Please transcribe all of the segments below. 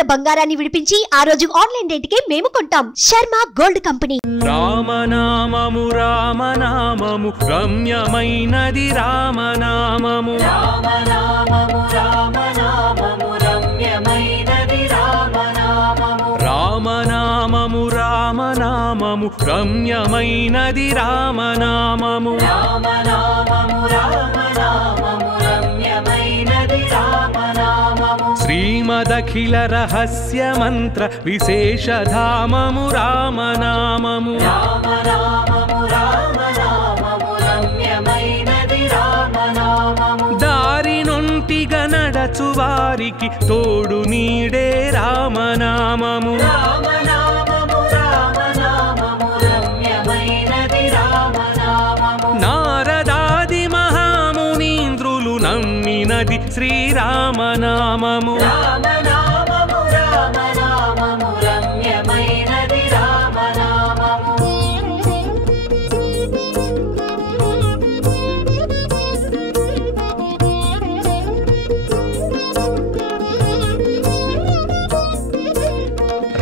ఉన్న బంగారాన్ని విడిపించి ఆ రోజు ఆన్లైన్ రేటుకే మేము కొంటాం. Sharma gold company. రామనామము రామనామము రమ్యమైనది రామనామము. రామనామము రామనామము రమ్యమైనది రామనామము. రామనామము రామనామము రమ్యమైనది రామనామము. రామనామము రామనామము రమ్యమైనది రామనామము. శ్రీమదఖిల రహస్య మంత్ర విశేషధామము రామనామము. రామనామము రామనామము రమ్యమైనది రామనామము. దారి నొంటిగా నడచు వారికి తోడు నీడే రామనామము. రామనామము రామనామము రమ్యమైనది రామనామము. నారదాది మహామునీంద్రులు నమ్మినది శ్రీరామనామము. రామనామము రామనామము రమ్యమైనది రామనామము.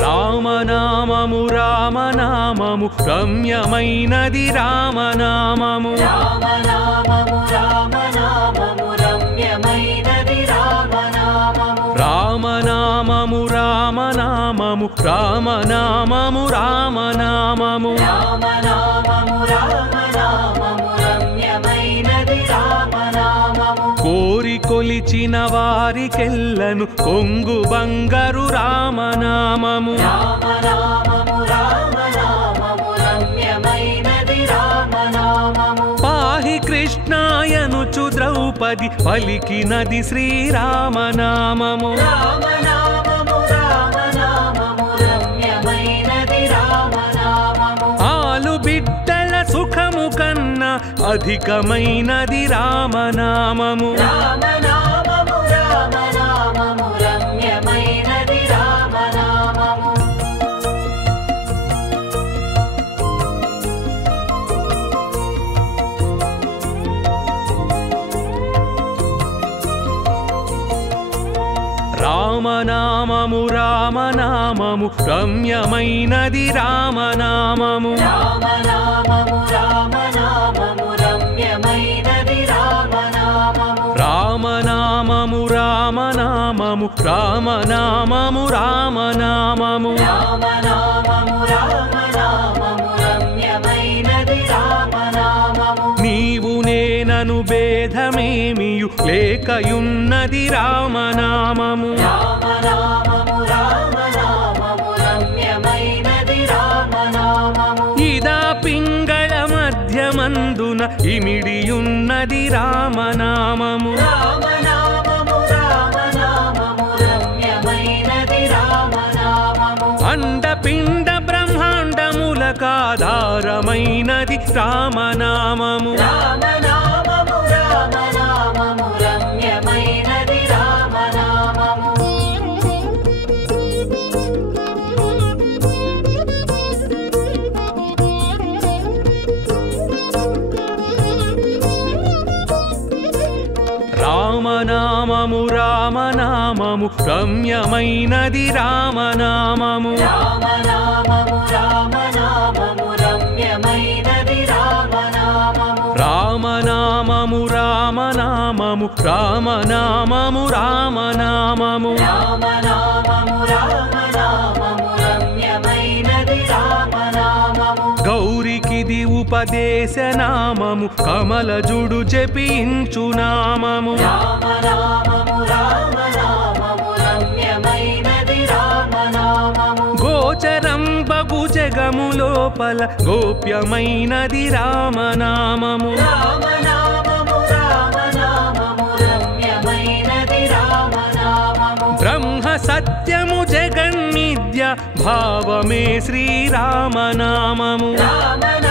రామనామము రామనామము రమ్యమైనది రామనామము. రామనామము రామనామము రమ్యమైనది రామనామము. రామనామము రామనామము రామనామము రామనామము. రామనామము రామనామము రమ్యమైనది రామనామము. కోరి కొలిచిన వారికెల్లను కొంగు బంగారు రామనామము. రామనామము రామనామము రమ్యమైనది రామనామము. పాహి కృష్ణాయనుచు ద్రౌపది పలికినది శ్రీరామనామము. రామనామము రామనామము రమ్యమైనది రామనామము. ఆలు బిడ్డల సుఖము కన్నా అధికమైనది రామనామము. రామనామము రామనామము రమ్యమైనది రామనామము. రామనామము రామనామము రమ్యమైనది రామనామము. రామనామము రామనామము రమ్యమైనది రామనామము. రామనామము రామనామము రామనామము రామనామము. రామనామము రామనామము రమ్యమైనది రామనామము. నీవు నేనను భేదమేమియు లేకయున్నది రామనామము. రామనామము రామనామము రమ్యమైనది రామనామము. ఇదా పింగళ మధ్యమందున ఇమిడియున్నది రామనామము. రామనామము రామనామము రమ్యమైనది రామనామము. అండపిండ బ్రహ్మాండములకాధారమైనది రామనామము. రామనామము రామనామము రమ్యమైనది రామనామము. రామనామము రామనామము రమ్యమైనది రామనామము. రామనామము రామనామము రమ్యమైనది రామనామము. రామనామము రామనామము రామనామము రామనామము. రామనామము రామనామము రమ్యమైనది రామనామము. గౌరికిది ఉపదేశనామము కమలజుడు జపించు నామము. రామనామము రామనామము రమ్యమైనది రామనామము. గోచరం బగు జగము లోపల గోప్యమైనది రామనామము. రామనామము రామనామము రమ్యమైనది రామనామము. బ్రహ్మ సత్యము జగన్మిథ్య భావమే శ్రీరామనామము. రామనామము